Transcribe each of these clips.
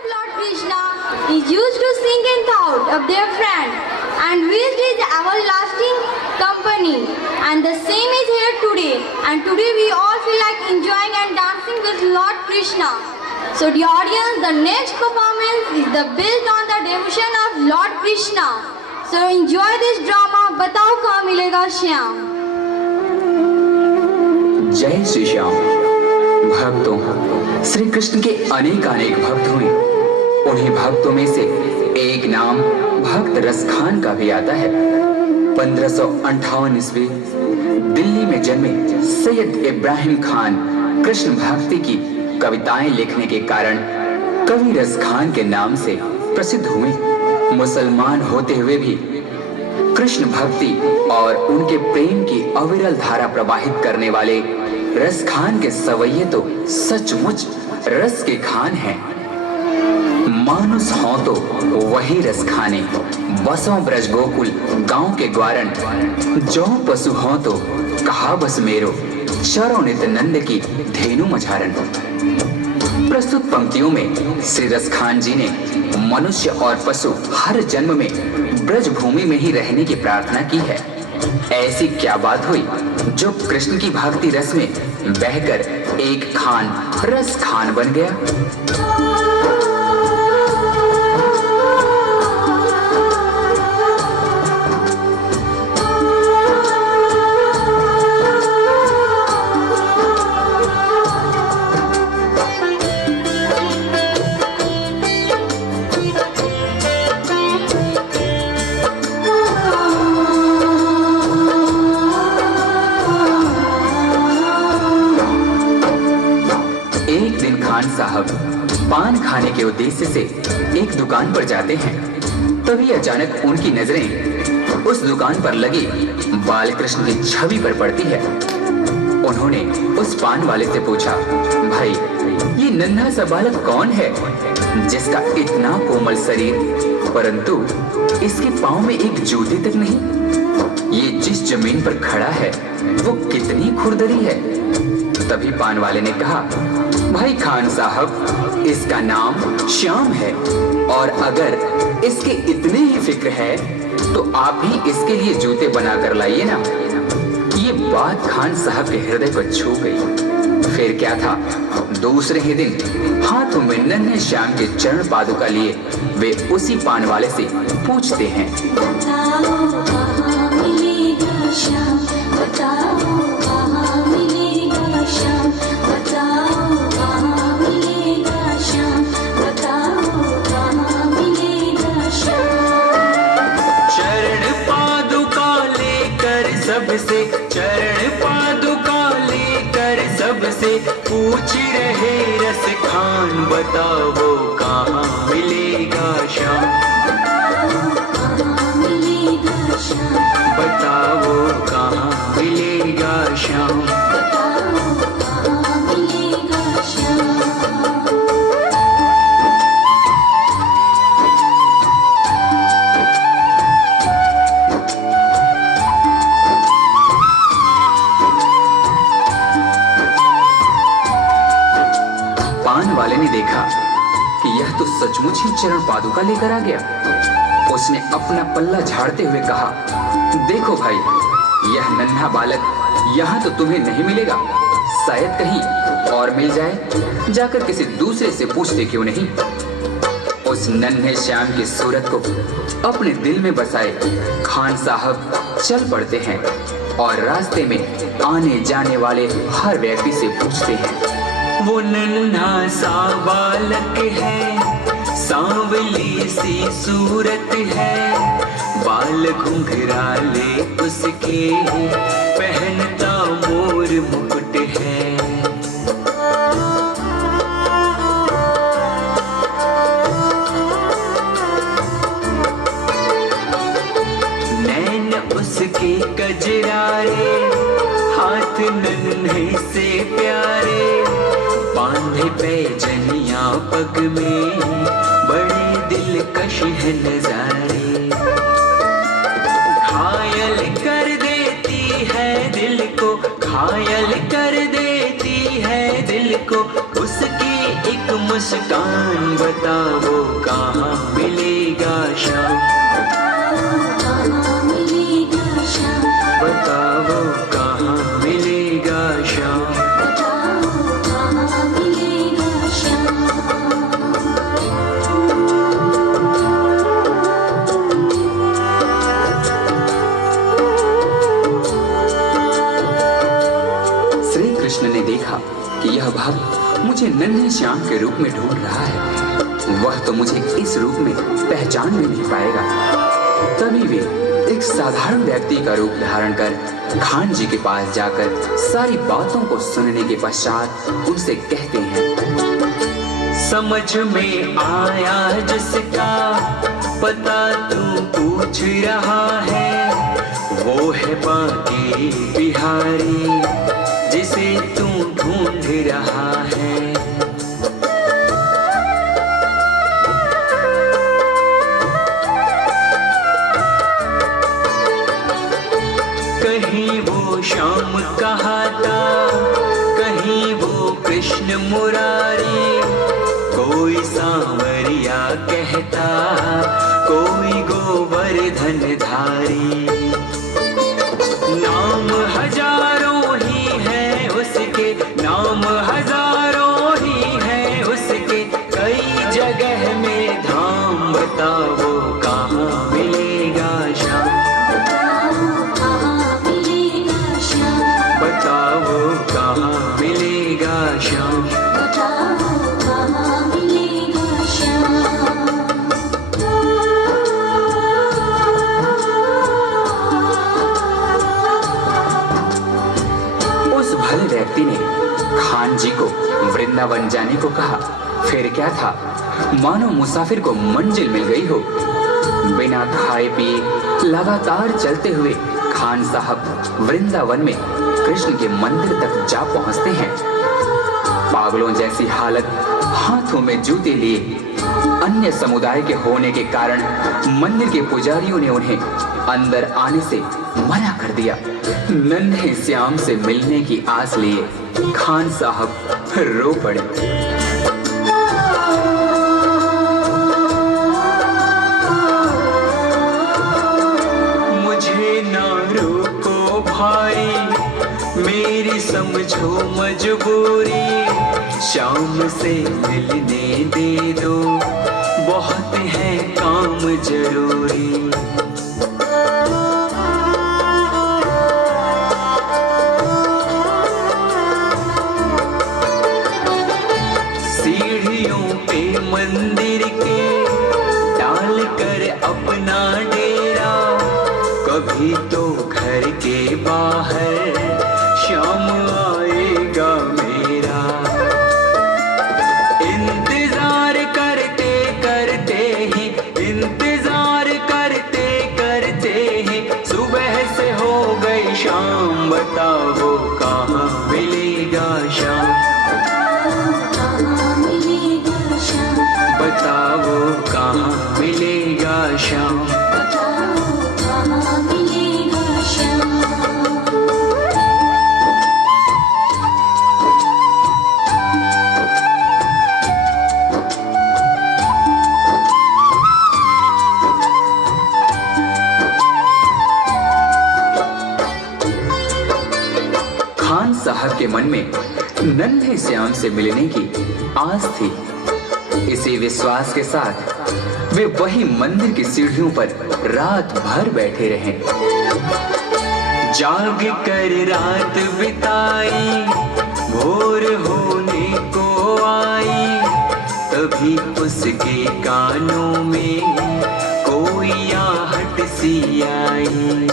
of Lord Krishna is used to sing in thought of their friend and wish his everlasting company. And the same is here today. And today we all feel like enjoying and dancing with Lord Krishna. So the audience, the next performance is based on the devotion of Lord Krishna. So enjoy this drama. बताओ कहाँ मिलेगा श्याम। जय श्री श्याम। भक्तों, श्री कृष्ण के अनेक भक्त हुए। उन्हीं भक्तों में से एक नाम भक्त रसखान का भी आता है। 1558 ईस्वी दिल्ली में जन्मे सैयद इब्राहिम खान कृष्ण भक्ति की कविताएं लिखने के कारण कवि रसखान के नाम से प्रसिद्ध हुए। मुसलमान होते हुए भी कृष्ण भक्ति और उनके प्रेम की अविरल धारा प्रवाहित करने वाले रसखान के सवैये तो सचमुच रस के खान हैं। मानुस हों तो वही रस खाने, बसों ब्रज गोकुल गांव के ग्वारन। जो पशु हों तो कहा बस मेरो, चरो नित नंद की धेनु मझारन। प्रस्तुत पंक्तियों में श्री रसखान जी ने मनुष्य और पशु हर जन्म में ब्रज भूमि में ही रहने की प्रार्थना की है। ऐसी क्या बात हुई जो कृष्ण की भक्ति रस में बहकर एक खान रस खान बन गया। साहब पान खाने के उद्देश्य से एक दुकान पर जाते हैं। तभी अचानक उनकी नजरें उस दुकान पर लगी बाल कृष्ण की छवि पर पड़ती है। उन्होंने उस पान वाले से पूछा, भाई ये नन्हा सा बालक कौन है जिसका इतना कोमल शरीर परंतु इसके पांव में एक जूते तक नहीं। ये जिस जमीन पर खड़ा है वो कितनी खुरदरी है। तभी पान वाले ने कहा, भाई खान साहब इसका नाम श्याम है और अगर इसके इतनी ही फिक्र है तो आप ही इसके लिए जूते बना कर लाइए ना। ये बात खान साहब के हृदय को छू गई। फिर क्या था, दूसरे ही दिन हाथों में नन्हे श्याम के चरण पादुका लिए वे उसी पान वाले से पूछते हैं, बताओ कहाँ मिलेगा श्याम, बताओ कहाँ मिलेगा श्याम, बताओ कहाँ मिलेगा श्याम, बताओ कहाँ मिलेगा श्याम। चरण पादुका लेकर सबसे, चरण पादुका लेकर सबसे पूछ रहे रस खान, बताओ कहाँ मिलेगा श्याम, कहाँ मिलेगा श्याम, बताओ कहाँ मिलेगा श्याम, बताओ कहाँ मिलेगा श्याम। पान वाले ने देखा कि यह तो सचमुच ही चरण पादुका लेकर आ गया। उसने अपना पल्ला झाड़ते हुए कहा, देखो भाई यह नन्हा बालक यहाँ तो तुम्हें नहीं मिलेगा, शायद कहीं और मिल जाए, जाकर किसी दूसरे से पूछते क्यों नहीं। उस नन्हे श्याम की सूरत को अपने दिल में बसाए खान साहब चल पड़ते हैं और रास्ते में आने जाने वाले हर व्यक्ति से पूछते हैं, वो नन्हा सा बालक है, सांवली सी सूरत है, बाल घुंघराले उसके, पहनता मोर मुकुट है। नैन उसके कजरारे, हाथ नन्हे से प्यारे, बांधे पैजनिया पग में, बड़े दिलकश है नजारे। घायल कर देती है दिल को, घायल कर देती है दिल को, उसकी एक एक मुस्कान बताओ कहाँ मिलेगा श्याम, बताओ कहाँ मिलेगा श्याम। श्री कृष्ण ने देखा कि यह भक्त मुझे नन्हे श्याम के रूप में ढूंढ रहा है, वह तो मुझे इस रूप में पहचान में नहीं पाएगा। तभी वे एक साधारण व्यक्ति का रूप धारण कर खान जी के पास जाकर सारी बातों को सुनने के पश्चात उनसे कहते हैं, समझ में आया जिसका पता तू पूछ रहा है, वो है बांके बिहारी जिसे तू ढूंढ रहा है। कहीं वो श्याम कहाता, कहीं वो कृष्ण मुरारी, कोई सांवरिया कहता, कोई गोवर्धन धारी। नाम हजारों ही है उसके, नाम हजारों ही है उसके, कई जगह में धाम बताओ कहाँ मिलेगा श्याम, बताओ कहाँ मिलेगा श्याम। उस भले व्यक्ति ने खान जी को वृंदावन जाने को कहा। फिर क्या था, मानो मुसाफिर को मंजिल मिल गई हो। बिना खाए पिए लगातार चलते हुए खान साहब वृंदावन में कृष्ण के मंदिर तक जा पहुंचते हैं। पागलों जैसी हालत, हाथों में जूते लिए, अन्य समुदाय के होने के कारण मंदिर के पुजारियों ने उन्हें अंदर आने से मना कर दिया। नन्हे श्याम से मिलने की आस लिए खान साहब रो पड़े। मुझे ना रोको भाई, मेरी समझो मजबूरी, शाम से मिलने दे दो, बहुत है काम जरूरी। सीढ़ियों पे मंदिर के डाल कर अपना डेरा, कभी तो घर के बाहर श्याम आएगा मेरा। इंतजार करते करते ही, इंतजार करते करते ही सुबह से हो गई शाम, बताओ कहाँ मिलेगा श्याम, बताओ कहाँ मिलेगा श्याम। खान साहब के मन में नन्हे श्याम से मिलने की आस थी। इसी विश्वास के साथ वे वही मंदिर की सीढ़ियों पर रात भर बैठे रहे। जाग कर रात बिताई, भोर होने को आई, तभी उसके कानों में कोई आहट सी आई।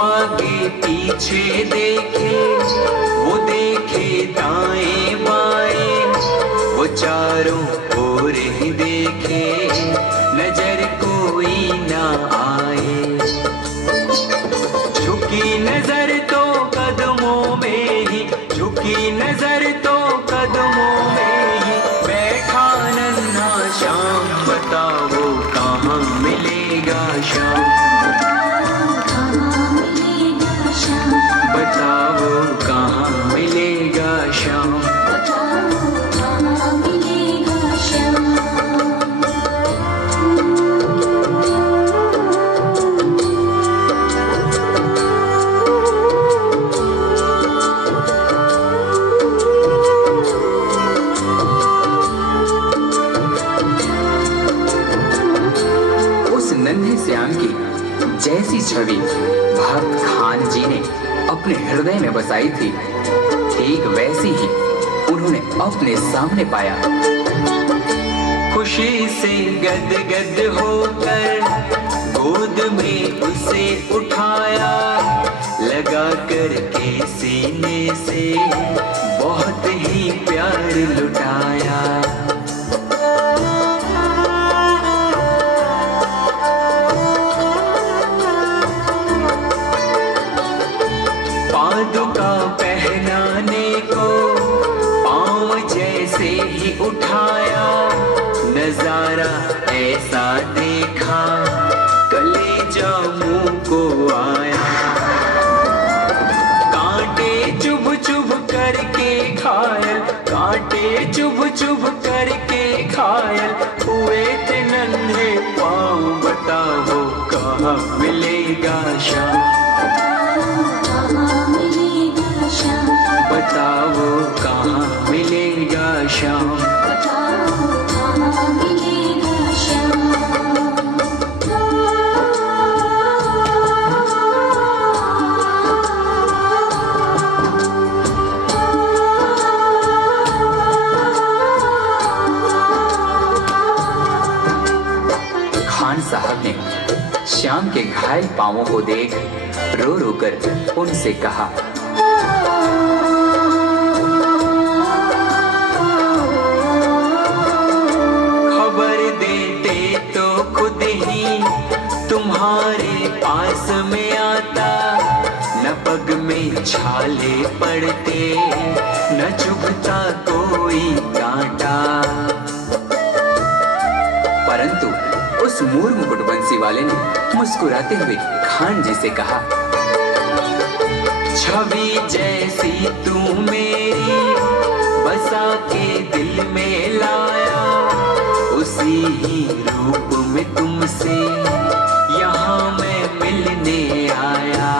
आगे पीछे देखे, वो देखे दाएं बाएं, वो चारों ओर ही देखे, नजर कोई ना आए। झुकी नजर तो कदमों में ही, झुकी नजर तो कदमों में ही, बैठा नन्हा श्याम, बताओ कहाँ मिलेगा श्याम, भक्त खान जी ने अपने हृदय में बसाई थी, ठीक वैसी ही उन्होंने अपने सामने पाया। खुशी से गदगद होकर गोद में उसे उठाया, लगा कर के सीने से बहुत ही प्यार लुटाया। पादुका पहनाने को पाँव जैसे ही उठाया, नजारा ऐसा देखा कलेजा मुंह को आया। कांटे चुभ चुभ करके घायल, कांटे चुभ चुभ करके घायल हुए थे नन्हे पाँव। बताओ कहाँ मिलेगा शाम, बताओ कहाँ मिलेगा शाम। खान साहब ने श्याम के घायल पांवों को देख रो रो कर उनसे कहा, खबर देते तो खुद ही तुम्हारे पास में आता, न पग में छाले पड़ते न चुभता कोई कांटा। परंतु उस मूर मुकुटबंसी वाले ने मुस्कुराते हुए खान जी से कहा, छवि जैसी तू मेरी बसा के दिल में लाया, उसी ही रूप में तुमसे यहाँ मैं मिलने आया।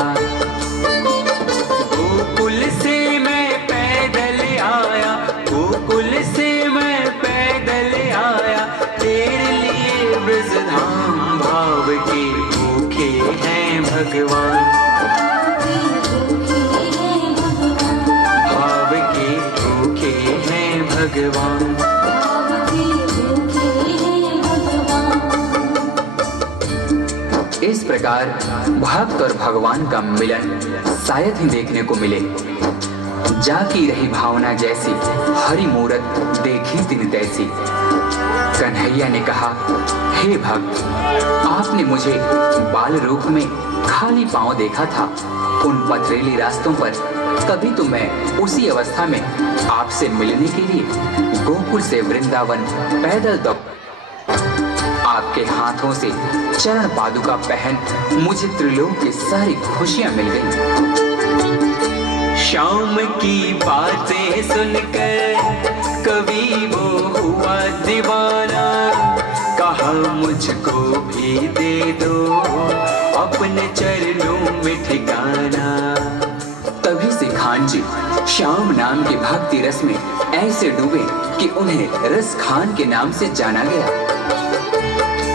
गोकुल से मैं पैदल आया, गोकुल से मैं पैदल आया, तेरे लिए ब्रजधाम। भाव के भूखे हैं भगवान, भाव के भूखे हैं भगवान। इस प्रकार भक्त और भगवान का मिलन शायद ही देखने को मिले। जाकी रही भावना जैसी हरि मूरत देखी दिन तैसी। कन्हैया ने कहा, हे भक्त, आपने मुझे बाल रूप में खाली पांव देखा था उन पथरीली रास्तों पर। तभी तो मैं उसी अवस्था में आपसे मिलने के लिए गोकुल से वृंदावन पैदल दौड़। आपके हाथों से चरण पादुका पहन मुझे त्रिलोक की सारी खुशियां मिल गईं। शाम की बातें सुनकर कभी वो हुआ दीवाना, कहा मुझको भी दे दो अपने चरणों में ठिकाना। तभी से खान जी श्याम नाम के भक्ति रस में ऐसे डूबे कि उन्हें रस खान के नाम से जाना गया।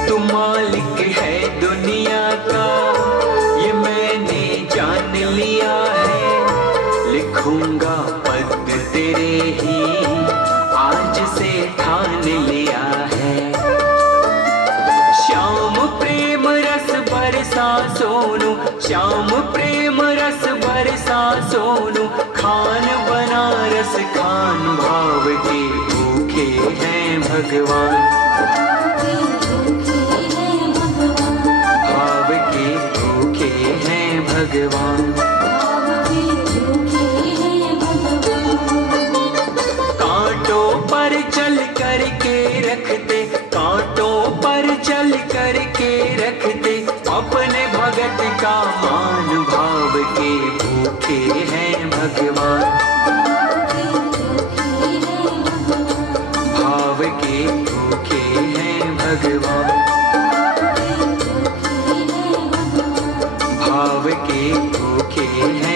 तू मालिक है दुनिया का ये मैंने जान लिया है, लिखूंगा पद तेरे ही आज से ठान लिया है। श्याम प्रेम रस बरसा सोनू, श्याम प्रेम रस बरसा सोनू, खान बनारस खान। भाव के भूखे हैं भगवान, भाव के भूखे हैं भगवान। कांटों पर चल करके रखते, कांटों पर चल करके रखते अपने भगत का मान। भाव के भूखे हैं भगवान, भाव के भूखे हैं भगवान, भाव के भूखे हैं